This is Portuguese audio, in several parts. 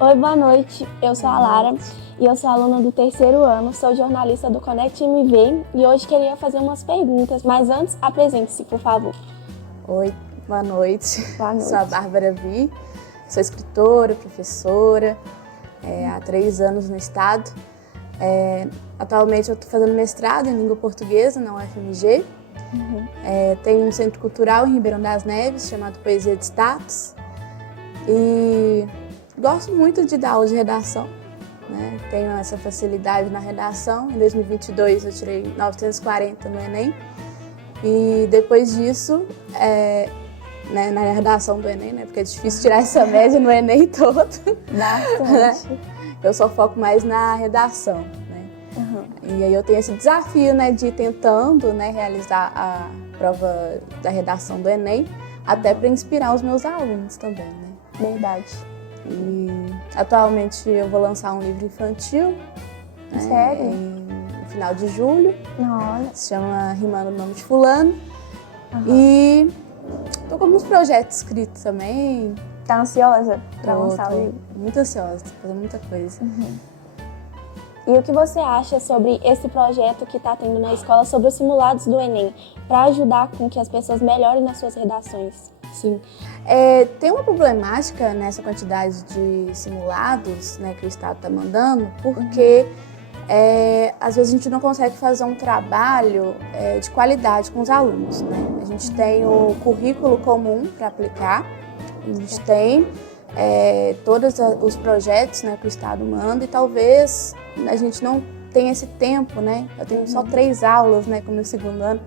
Oi, boa noite. Eu sou a Lara e eu sou aluna do 3º ano, sou jornalista do Conect MV e hoje queria fazer umas perguntas, mas antes, apresente-se, por favor. Oi, boa noite. Boa noite. Sou a Bárbara Vi, sou escritora, professora, há 3 anos no estado. Atualmente eu estou fazendo mestrado em língua portuguesa na UFMG. Tenho um centro cultural em Ribeirão das Neves chamado Poesia de Status e gosto muito de dar aula de redação, né? Tenho essa facilidade na redação. Em 2022 eu tirei 940 no Enem e depois disso, na redação do Enem, né? Porque é difícil tirar essa média no Enem todo. Bastante. Eu só foco mais na redação, né? E aí eu tenho esse desafio, né, de ir tentando, né, realizar a prova da redação do Enem, até para inspirar os meus alunos também, né? Verdade. E atualmente eu vou lançar um livro infantil, né, Sério? no final de julho. Olha. Se chama Rimando o Nome de Fulano. E tô com alguns projetos escritos também. Tá ansiosa para lançar o livro? Muito ansiosa, tô fazendo muita coisa. E o que você acha sobre esse projeto que está tendo na escola sobre os simulados do Enem, para ajudar com que as pessoas melhorem nas suas redações? Sim. Tem uma problemática nessa quantidade de simulados, né, que o Estado está mandando, porque às vezes a gente não consegue fazer um trabalho de qualidade com os alunos, né? A gente tem o currículo comum para aplicar, a gente tem todos os projetos, né, que o Estado manda e talvez a gente não tenha esse tempo, né? Eu tenho só 3 aulas, né, com o meu 2º ano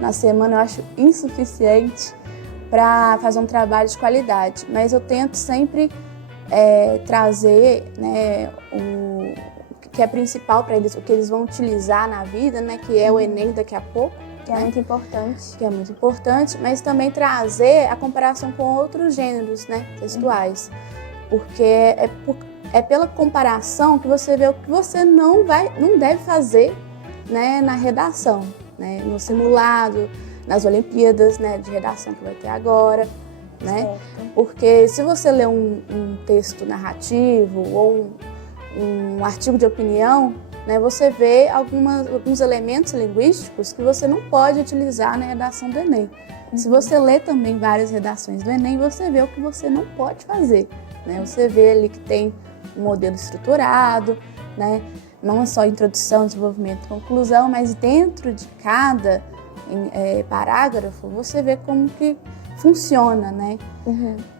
na semana, eu acho insuficiente para fazer um trabalho de qualidade, mas eu tento sempre trazer, né, o que é principal para eles, o que eles vão utilizar na vida, né, que é o Enem daqui a pouco. Que é muito importante. Que é muito importante, mas também trazer a comparação com outros gêneros, né, textuais, porque é pela comparação que você vê o que você não deve fazer, né, na redação, né, no simulado, nas Olimpíadas, né, de redação que vai ter agora, né? Certo. Porque se você lê um texto narrativo ou um artigo de opinião, né, você vê alguns elementos linguísticos que você não pode utilizar na redação do Enem. Se você lê também várias redações do Enem, você vê o que você não pode fazer, né? Você vê ali que tem um modelo estruturado, né? Não é só introdução, desenvolvimento e conclusão, mas dentro de cada parágrafo, você vê como que funciona, né?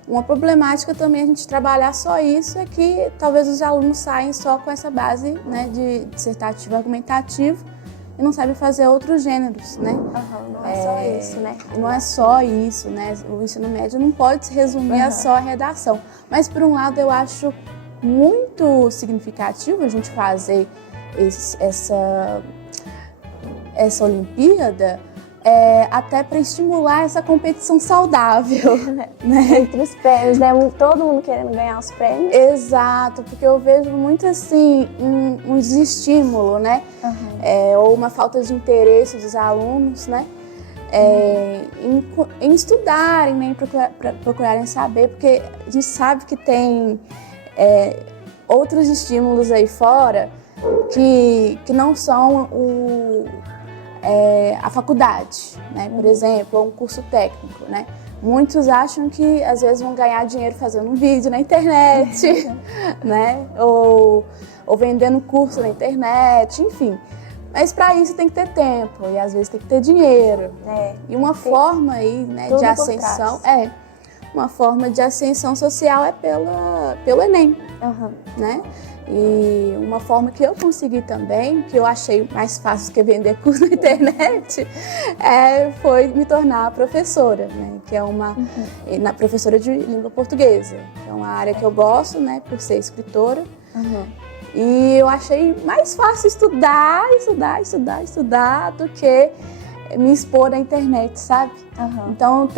Uma problemática também a gente trabalhar só isso é que talvez os alunos saem só com essa base, né, de dissertativo argumentativo e não sabem fazer outros gêneros, né? Não é só isso, né? Não é só isso, né? O ensino médio não pode se resumir a só a redação. Mas, por um lado, eu acho muito significativo a gente fazer essa Olimpíada, até para estimular essa competição saudável, né? Entre os prêmios, né? Todo mundo querendo ganhar os prêmios. Exato, porque eu vejo muito assim um desestímulo, né? Ou uma falta de interesse dos alunos, né? Em estudarem, né? Em procurarem saber, porque a gente sabe que tem outros estímulos aí fora que não são a faculdade, né? Por exemplo, ou um curso técnico, né? Muitos acham que às vezes vão ganhar dinheiro fazendo um vídeo na internet, né? Ou vendendo curso na internet, enfim. Mas para isso tem que ter tempo e às vezes tem que ter dinheiro. E uma forma aí, né, de ascensão uma forma de ascensão social é pelo Enem, né? E uma forma que eu consegui também, que eu achei mais fácil que vender curso na internet, foi me tornar professora, né? Que é professora de língua portuguesa. É uma área que eu gosto, né? Por ser escritora. E eu achei mais fácil estudar do que me expor na internet, sabe? Então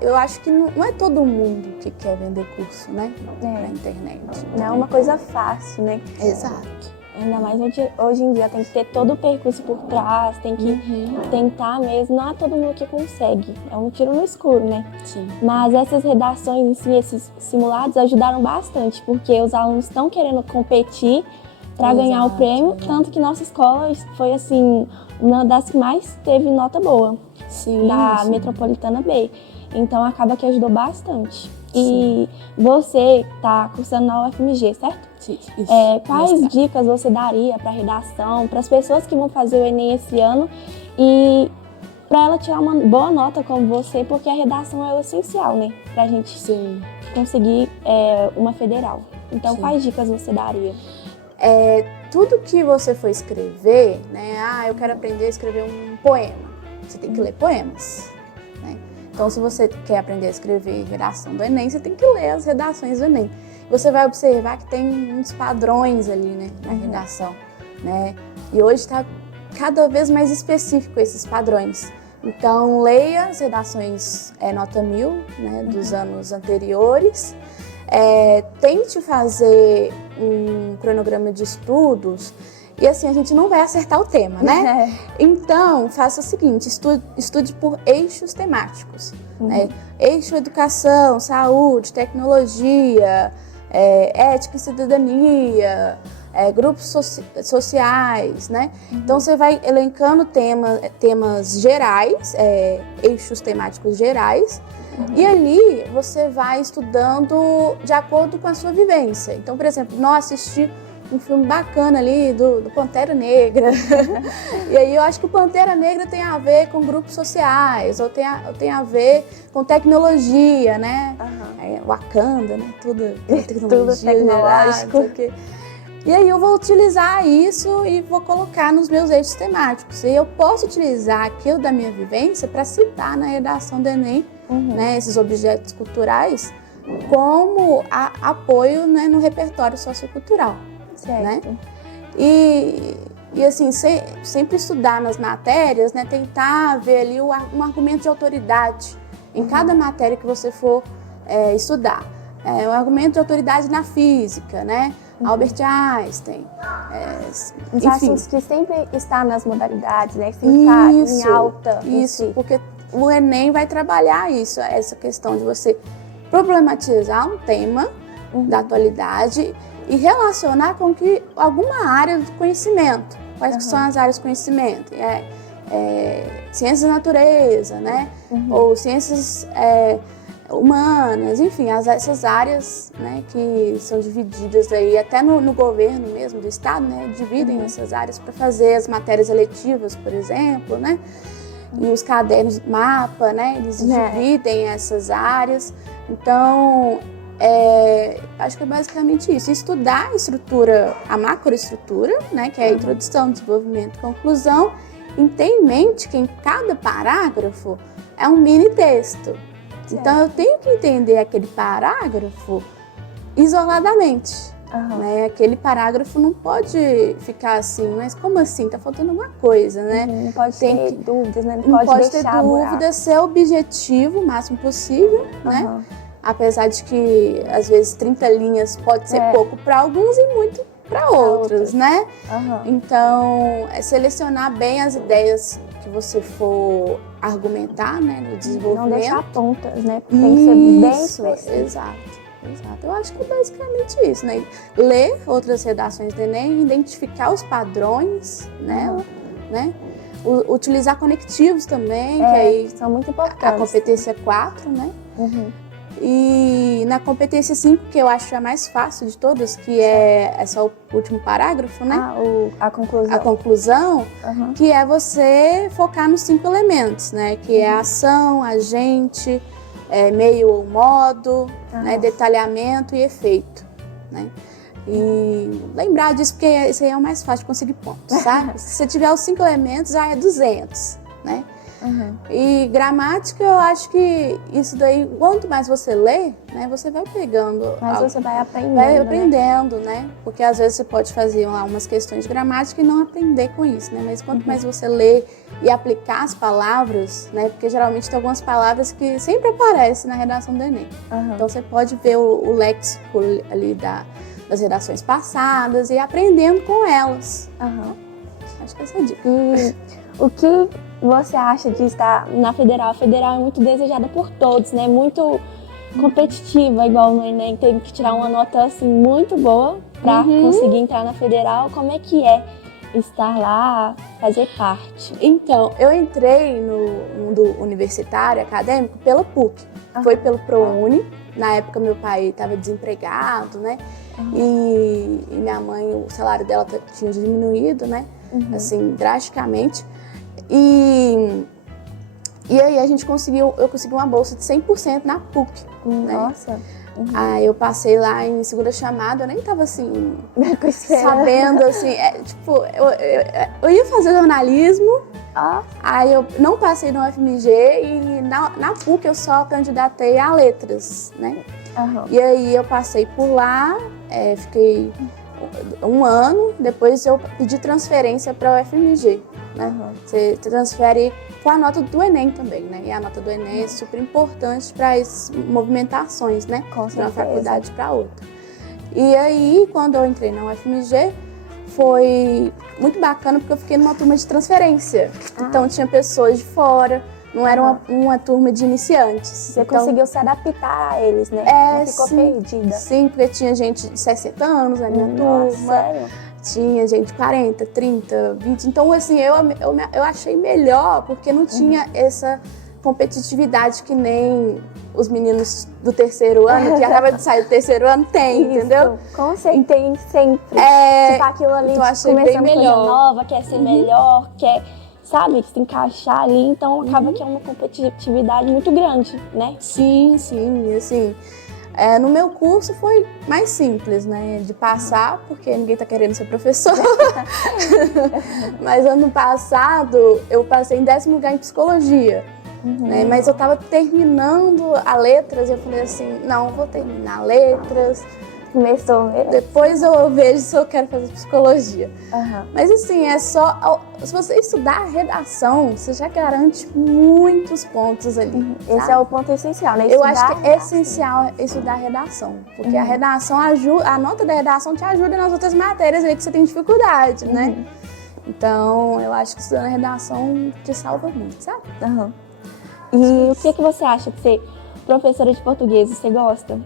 eu acho que não é todo mundo que quer vender curso, né? Na internet. Não é uma coisa fácil, né? Exato. Ainda mais hoje em dia, tem que ter todo o percurso por trás, tem que tentar mesmo. Não é todo mundo que consegue, é um tiro no escuro, né? Sim. Mas essas redações em si, esses simulados ajudaram bastante, porque os alunos estão querendo competir para ganhar o prêmio, tanto que nossa escola foi, assim, uma das que mais teve nota boa, da Metropolitana B. Então acaba que ajudou bastante. E você está cursando na UFMG, certo? Sim, isso. Quais dicas você daria para redação, para as pessoas que vão fazer o Enem esse ano e para ela tirar uma boa nota como você, porque a redação é o essencial, né? Para a gente conseguir uma federal. Então, quais dicas você daria? Tudo que você for escrever, né? Eu quero aprender a escrever um poema. Você tem que ler poemas, né? Então, se você quer aprender a escrever redação do Enem, você tem que ler as redações do Enem. Você vai observar que tem uns padrões ali, né, na redação, né? E hoje está cada vez mais específico esses padrões. Então, leia as redações nota 1000, né, dos anos anteriores. Tente fazer um cronograma de estudos. E assim, a gente não vai acertar o tema, né? Então, faça o seguinte, estude por eixos temáticos. Né? Eixo educação, saúde, tecnologia, ética e cidadania, grupos sociais, né? Então, você vai elencando temas gerais, eixos temáticos gerais, e ali você vai estudando de acordo com a sua vivência. Então, por exemplo, assisti um filme bacana ali do Pantera Negra. E aí eu acho que o Pantera Negra tem a ver com grupos sociais, ou tem a ver com tecnologia, né? Wakanda, né? Tudo tecnológico. E aí eu vou utilizar isso e vou colocar nos meus eixos temáticos. E eu posso utilizar aquilo da minha vivência para citar na redação do Enem, né, esses objetos culturais, como apoio, né, no repertório sociocultural. Certo. Né? E assim, sempre estudar nas matérias, né, tentar ver ali um argumento de autoridade em cada matéria que você for estudar. Um argumento de autoridade na física, né? Albert Einstein. Os assuntos que sempre está nas modalidades, né? Que sempre está em alta. Isso, porque o Enem vai trabalhar isso, essa questão de você problematizar um tema da atualidade e relacionar com alguma área do conhecimento. Quais que são as áreas de conhecimento? Ciências da natureza, né? Ou ciências humanas, enfim, essas áreas, né, que são divididas aí, até no governo mesmo do estado, né, dividem essas áreas para fazer as matérias eletivas, por exemplo, né? E os cadernos mapa, né, eles dividem essas áreas. Então, acho que é basicamente isso. Estudar a estrutura, a macroestrutura, né, que é a introdução, desenvolvimento e conclusão, e ter em mente que em cada parágrafo é um mini texto. Então, eu tenho que entender aquele parágrafo isoladamente. Né? Aquele parágrafo não pode ficar assim, mas como assim? Tá faltando alguma coisa, né? Não pode ter dúvidas, né? Não pode ter dúvidas, ser objetivo o máximo possível, né? Apesar de que, às vezes, 30 linhas pode ser pouco para alguns e muito para outros, né? Então, selecionar bem as ideias que você for argumentar, né, no desenvolvimento. Não deixar pontas, né? Tem que ser bem específico. Exato. Eu acho que é basicamente isso, né? Ler outras redações do Enem, identificar os padrões, né? Utilizar conectivos também, que aí são muito importantes. A competência 4, né? E na competência 5, que eu acho a mais fácil de todas, que é só o último parágrafo, né? A conclusão. A conclusão, que é você focar nos 5 elementos, né? Que é a ação, agente, meio ou modo, né? Detalhamento e efeito, né? E lembrar disso, porque esse aí é o mais fácil de conseguir pontos, sabe? Se você tiver os 5 elementos, já é 200, né? E gramática, eu acho que isso daí, quanto mais você lê, né, você vai pegando. Mas você vai aprendendo. Vai aprendendo, né? Porque às vezes você pode fazer lá umas questões de gramática e não aprender com isso, né? Mas quanto mais você lê e aplicar as palavras, né? Porque geralmente tem algumas palavras que sempre aparecem na redação do Enem. Então você pode ver o léxico ali das redações passadas e aprendendo com elas. Acho que essa é a dica. E o que você acha de estar na Federal? A Federal é muito desejada por todos, né? Muito competitiva, igual no Enem, teve que tirar uma nota assim muito boa para conseguir entrar na Federal. Como é que é estar lá, fazer parte? Então, eu entrei no mundo universitário, acadêmico, pela PUC. Foi pelo ProUni. Na época, meu pai estava desempregado, né? E minha mãe, o salário dela tinha diminuído, né? Assim, drasticamente. E aí eu consegui uma bolsa de 100% na PUC. Nossa! Né? Aí eu passei lá em segunda chamada, eu nem tava assim, sabendo assim, eu ia fazer jornalismo, aí eu não passei no UFMG e na PUC eu só candidatei a letras, né? E aí eu passei por lá, fiquei um ano, depois eu pedi transferência para o UFMG, né? Você transfere com a nota do Enem também, né? E a nota do Enem é super importante para as movimentações, né? De uma faculdade para outra. E aí, quando eu entrei na UFMG, foi muito bacana porque eu fiquei numa turma de transferência. Então tinha pessoas de fora, não era uma turma de iniciantes. Você conseguiu se adaptar a eles, né? Não ficou perdida. Sim, porque tinha gente de 60 anos na minha turma. Sério? Tinha gente de 40, 30, 20. Então, assim, eu achei melhor porque não tinha essa competitividade que nem os meninos do terceiro ano, que acaba de sair do terceiro ano, tem, entendeu? Com certeza, tem sempre. Tipo, aquilo ali, então achei começando bem melhor. Coisa nova, quer ser melhor, quer, sabe, se encaixar ali. Então, acaba que é uma competitividade muito grande, né? Sim, assim... no meu curso foi mais simples, né, de passar, porque ninguém tá querendo ser professor. Mas ano passado eu passei em 10º lugar em psicologia, né, mas eu tava terminando a letras e eu falei assim, não, vou terminar letras. Começou. Depois eu vejo se eu quero fazer psicologia. Mas assim, se você estudar a redação, você já garante muitos pontos ali. Esse é o ponto essencial, né? Eu acho que é essencial estudar a redação. Porque a redação ajuda, a nota da redação te ajuda nas outras matérias aí que você tem dificuldade, né? Então, eu acho que estudando a redação te salva muito, sabe? E o que você acha de ser professora de português? Você gosta?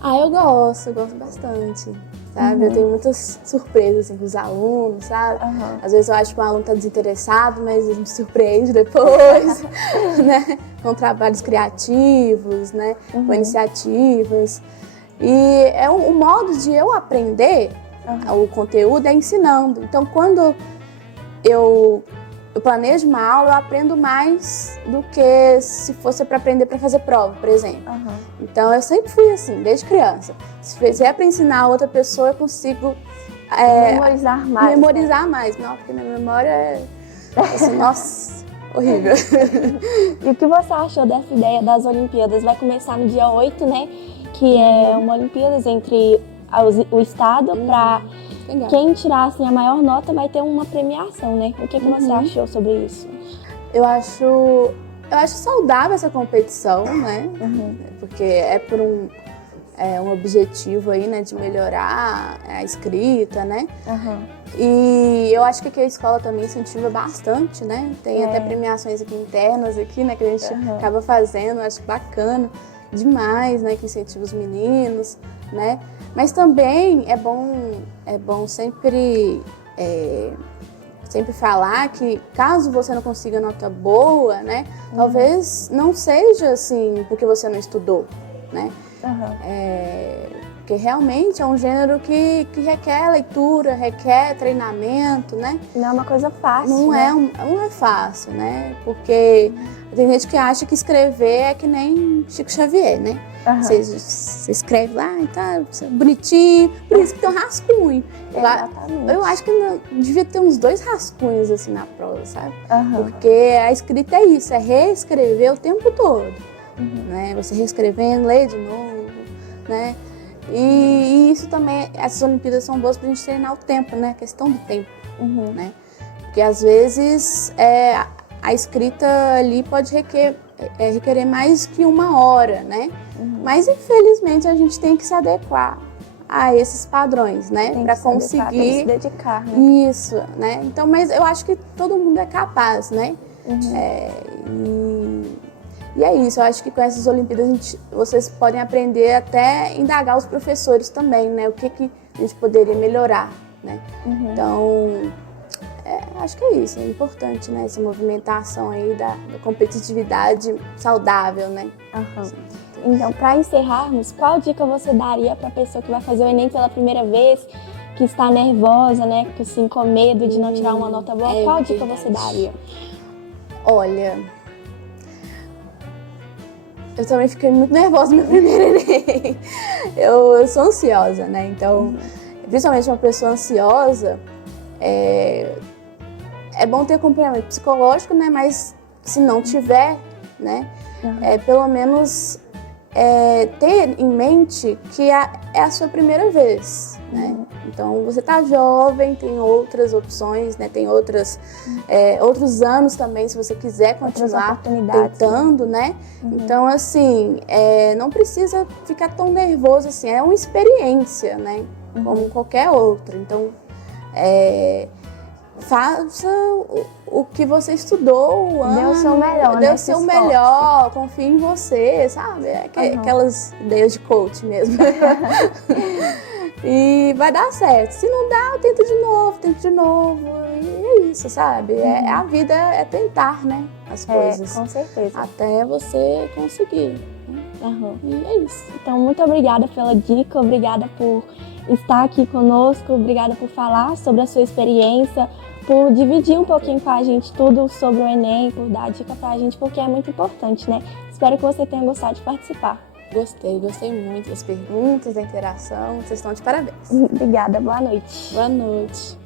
Eu gosto bastante, sabe? Eu tenho muitas surpresas assim, com os alunos, sabe? Às vezes eu acho que o aluno está desinteressado, mas ele me surpreende depois, né? Com trabalhos criativos, né? Com iniciativas. E o modo de eu aprender o conteúdo é ensinando. Então, quando eu planejo uma aula, eu aprendo mais do que se fosse para aprender para fazer prova, por exemplo. Então, eu sempre fui assim, desde criança. Se é para ensinar outra pessoa, eu consigo memorizar mais. Não, porque minha memória é assim, nossa, horrível. E o que você achou dessa ideia das Olimpíadas? Vai começar no dia 8, né? Que é uma Olimpíadas entre o estado para... Legal. Quem tirar assim, a maior nota vai ter uma premiação, né? O que você achou sobre isso? Eu acho saudável essa competição, né? Porque é por um objetivo aí, né? De melhorar a escrita, né? E eu acho que aqui a escola também incentiva bastante, né? Tem até premiações aqui internas aqui, né? Que a gente acaba fazendo, acho bacana demais, né? Que incentiva os meninos, né? Mas também é bom sempre falar que caso você não consiga nota boa, né, talvez não seja assim porque você não estudou, né? Porque realmente é um gênero que requer leitura, requer treinamento, né? Não é uma coisa fácil, Não é fácil, né? Porque tem gente que acha que escrever é que nem Chico Xavier, né? Você escreve lá e tá bonitinho, por isso que tem um rascunho. Eu acho que devia ter uns 2 rascunhos assim na prova, sabe? Porque a escrita é isso, é reescrever o tempo todo. Né? Você reescrevendo, lê de novo, né? E isso também, essas Olimpíadas são boas pra gente treinar o tempo, né? A questão do tempo, né? Porque às vezes a escrita ali pode requerer mais que 1 hora, né? Mas infelizmente a gente tem que se adequar a esses padrões, né? Tem Para que saber, tem que conseguir se dedicar, né? isso, né? Então, mas eu acho que todo mundo é capaz, né? E é isso, eu acho que com essas Olimpíadas vocês podem aprender até indagar os professores também, né? O que a gente poderia melhorar, né? Então, acho que é isso, é importante, né? Essa movimentação aí da competitividade saudável, né? Então, para encerrarmos, qual dica você daria para a pessoa que vai fazer o Enem pela primeira vez, que está nervosa, né? Assim, com medo de não tirar uma nota boa, qual dica você daria? Olha, eu também fiquei muito nervosa no meu primeiro Enem. Eu sou ansiosa, né? Então, principalmente uma pessoa ansiosa, é bom ter acompanhamento psicológico, né? Mas se não tiver, né? Pelo menos ter em mente que é a sua primeira vez, né? Então, você tá jovem, tem outras opções, né? Tem outros anos também, se você quiser continuar tentando, né? Então, assim, não precisa ficar tão nervoso assim, é uma experiência, né? Como qualquer outra. Então, faça o que você estudou o ano. Dê o seu melhor, dê o seu melhor, confie em você, sabe? Aquelas ideias de coach mesmo. E vai dar certo. Se não dá, tenta de novo. E é isso, sabe? A vida é tentar, né? As coisas. Com certeza. Até você conseguir. E é isso. Então, muito obrigada pela dica, obrigada por estar aqui conosco, obrigada por falar sobre a sua experiência, por dividir um pouquinho com a gente tudo sobre o Enem, por dar dica pra gente, porque é muito importante, né? Espero que você tenha gostado de participar. Gostei muito das perguntas, da interação. Vocês estão de parabéns. Obrigada, boa noite. Boa noite.